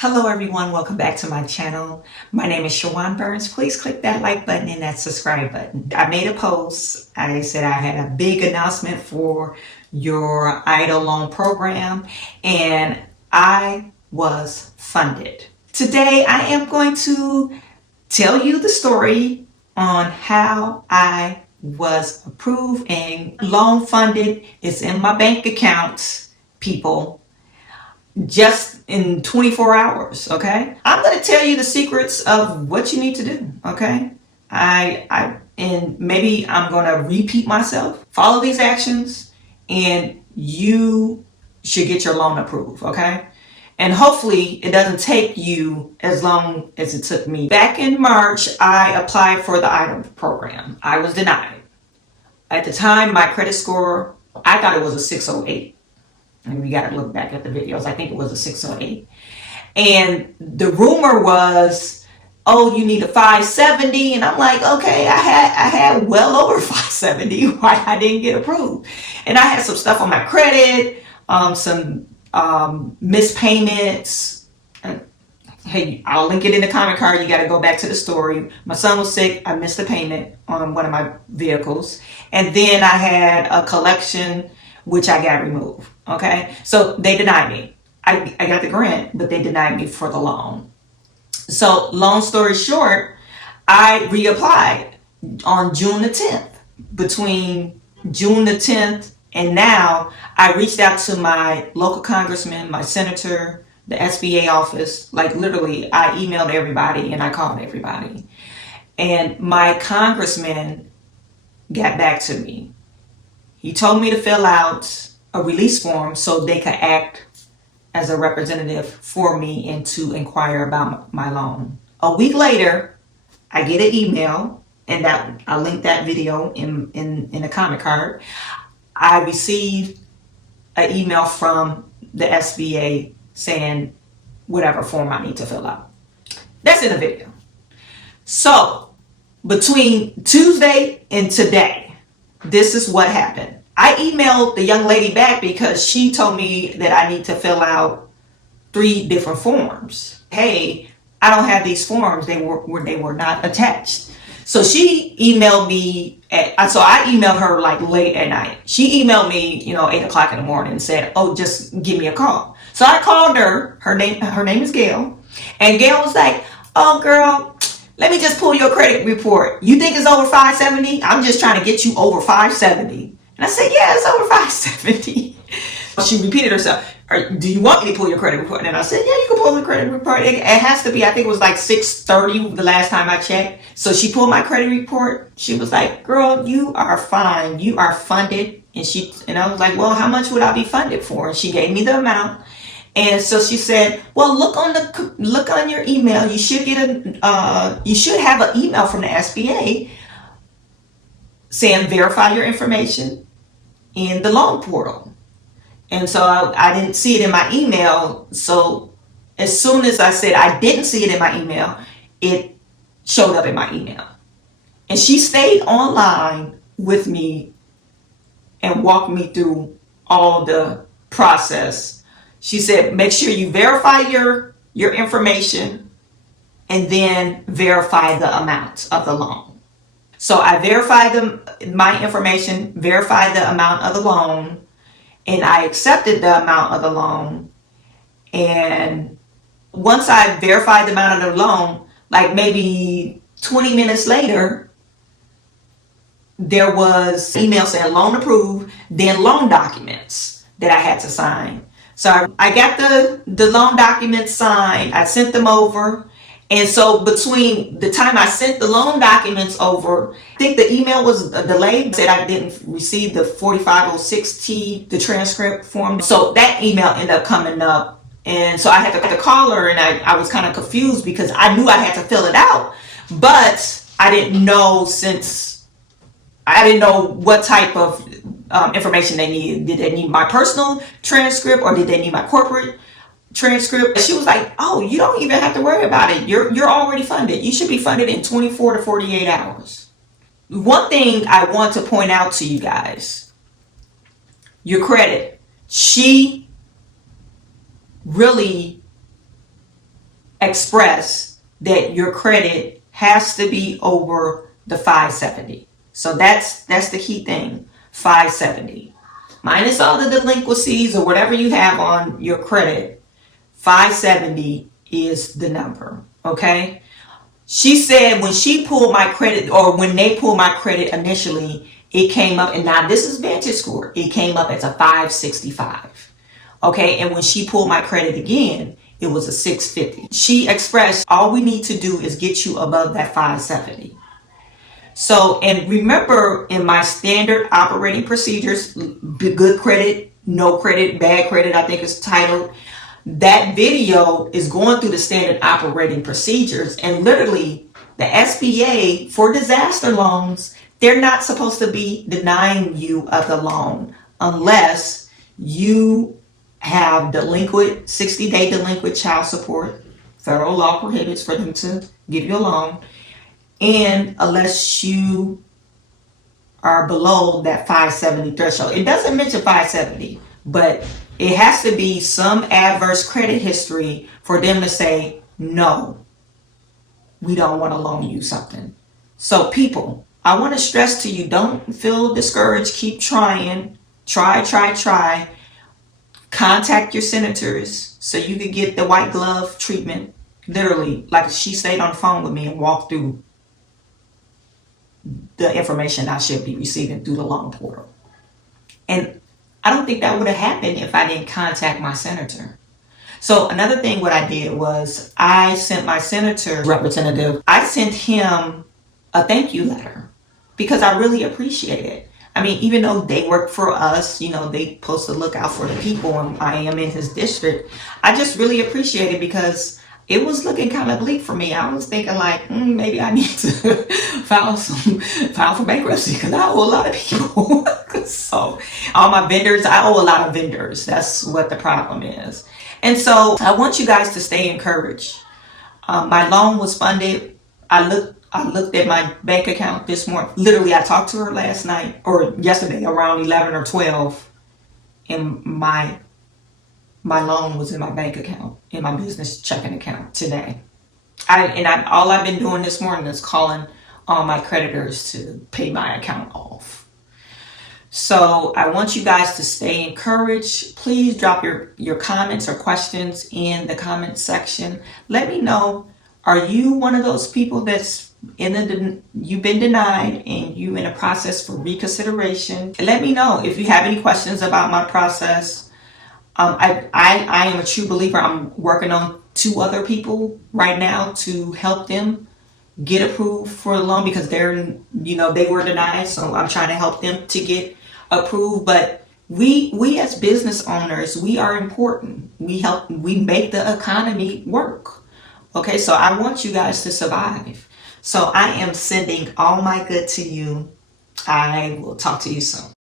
Hello everyone, welcome back to my channel. My name is Chawanne Burns. Please click that like button and that subscribe button. I made a post. I said I had a big announcement for your EIDL loan program and I was funded. Today I am going to tell you the story on how I was approved and loan funded. It's in my bank account, people. Just in 24 hours, okay? I'm going to tell you the secrets of what you need to do, okay? And maybe I'm going to repeat myself. Follow these actions and you should get your loan approved, okay? And hopefully it doesn't take you as long as it took me. Back in March, I applied for the EIDL program. I was denied. At the time, my credit score, I thought it was a 608. And we got to look back at the videos. I think it was a 608. And the rumor was, oh, you need a 570. And I'm like, okay, I had well over 570. Why I didn't get approved? And I had some stuff on my credit, some missed payments. Hey, I'll link it in the comment card. You got to go back to the story. My son was sick. I missed a payment on one of my vehicles. And then I had a collection which I got removed. Okay, so they denied me. I got the grant, but they denied me for the loan. So long story short, I reapplied on June the 10th. Between June the 10th and now, I reached out to my local congressman, my senator, the SBA office. Like literally, I emailed everybody and I called everybody. And my congressman got back to me. He told me to fill out a release form so they could act as a representative for me and to inquire about my loan. A week later, I get an email, and that I'll link that video in the comment card. I received an email from the SBA saying whatever form I need to fill out. That's in the video. So between Tuesday and today, this is what happened. I emailed the young lady back because she told me that I need to fill out 3 different forms. Hey, I don't have these forms. They were not attached. So she emailed me so I emailed her like late at night. She emailed me, 8 o'clock in the morning and said, oh, just give me a call. So I called her. Her name is Gail. And Gail was like, oh, girl, let me just pull your credit report. You think it's over 570? I'm just trying to get you over 570. And I said, yeah, it's over 570. She repeated herself. Do you want me to pull your credit report? And I said, yeah, you can pull the credit report. It has to be, I think it was like 6:30 the last time I checked. So she pulled my credit report. She was like, girl, you are fine. You are funded. And I was like, well, how much would I be funded for? And she gave me the amount. And so she said, well, look on your email. You should you should have an email from the SBA saying verify your information in the loan portal. And so I didn't see it in my email. So as soon as I said I didn't see it in my email, it showed up in my email. And she stayed online with me and walked me through all the process. She said, make sure you verify your information and then verify the amount of the loan. So I verified my information, verified the amount of the loan, and I accepted the amount of the loan. And once I verified the amount of the loan, like maybe 20 minutes later, there was email saying loan approved, then loan documents that I had to sign. So I got the loan documents signed, I sent them over. And so between the time I sent the loan documents over, I think the email was delayed, said I didn't receive the 4506T, the transcript form. So that email ended up coming up. And so I had to call her, and I was kind of confused because I knew I had to fill it out, but I didn't know what type of information they needed. Did they need my personal transcript or did they need my corporate transcript? She was like, oh, you don't even have to worry about it. You're already funded. You should be funded in 24 to 48 hours. One thing I want to point out to you guys, your credit. She really express that your credit has to be over the 570. So that's the key thing, 570. Minus all the delinquencies or whatever you have on your credit, 570 is the number, okay? She said when she pulled my credit, or when they pulled my credit initially, it came up, and now this is Vantage Score, it came up as a 565. Okay, and when she pulled my credit again, it was a 650. She expressed, all we need to do is get you above that 570. So, and remember, in my standard operating procedures, good credit, no credit, bad credit, I think it's titled, that video is going through the standard operating procedures, and literally the SBA for disaster loans, they're not supposed to be denying you of the loan unless you have delinquent, 60-day delinquent child support. Federal law prohibits for them to give you a loan, and unless you are below that 570 threshold. It doesn't mention 570, but it has to be some adverse credit history for them to say, no, we don't want to loan you something. So people, I want to stress to you, don't feel discouraged. Keep trying. Try. Contact your senators so you can get the white glove treatment. Literally, like she stayed on the phone with me and walked through the information I should be receiving through the loan portal. And I don't think that would have happened if I didn't contact my senator. So another thing what I did was I sent my senator representative, I sent him a thank you letter because I really appreciate it. I mean, even though they work for us, you know, they supposed to look out for the people, and I am in his district, I just really appreciate it because it was looking kind of bleak for me. I was thinking like, maybe I need to file for bankruptcy because I owe a lot of people. So all my vendors, I owe a lot of vendors. That's what the problem is. And so I want you guys to stay encouraged. My loan was funded. I looked at my bank account this morning. Literally, I talked to her last night or yesterday around 11 or 12, and my loan was in my bank account, in my business checking account today. All I've been doing this morning is calling all my creditors to pay my account off. So I want you guys to stay encouraged. Please drop your comments or questions in the comment section. Let me know, are you one of those people that's you've been denied and you in a process for reconsideration? Let me know if you have any questions about my process. I am a true believer. I'm working on 2 other people right now to help them get approved for a loan because they were denied. So I'm trying to help them to get approved. But we as business owners, we are important. We make the economy work. Okay, so I want you guys to survive. So I am sending all my good to you. I will talk to you soon.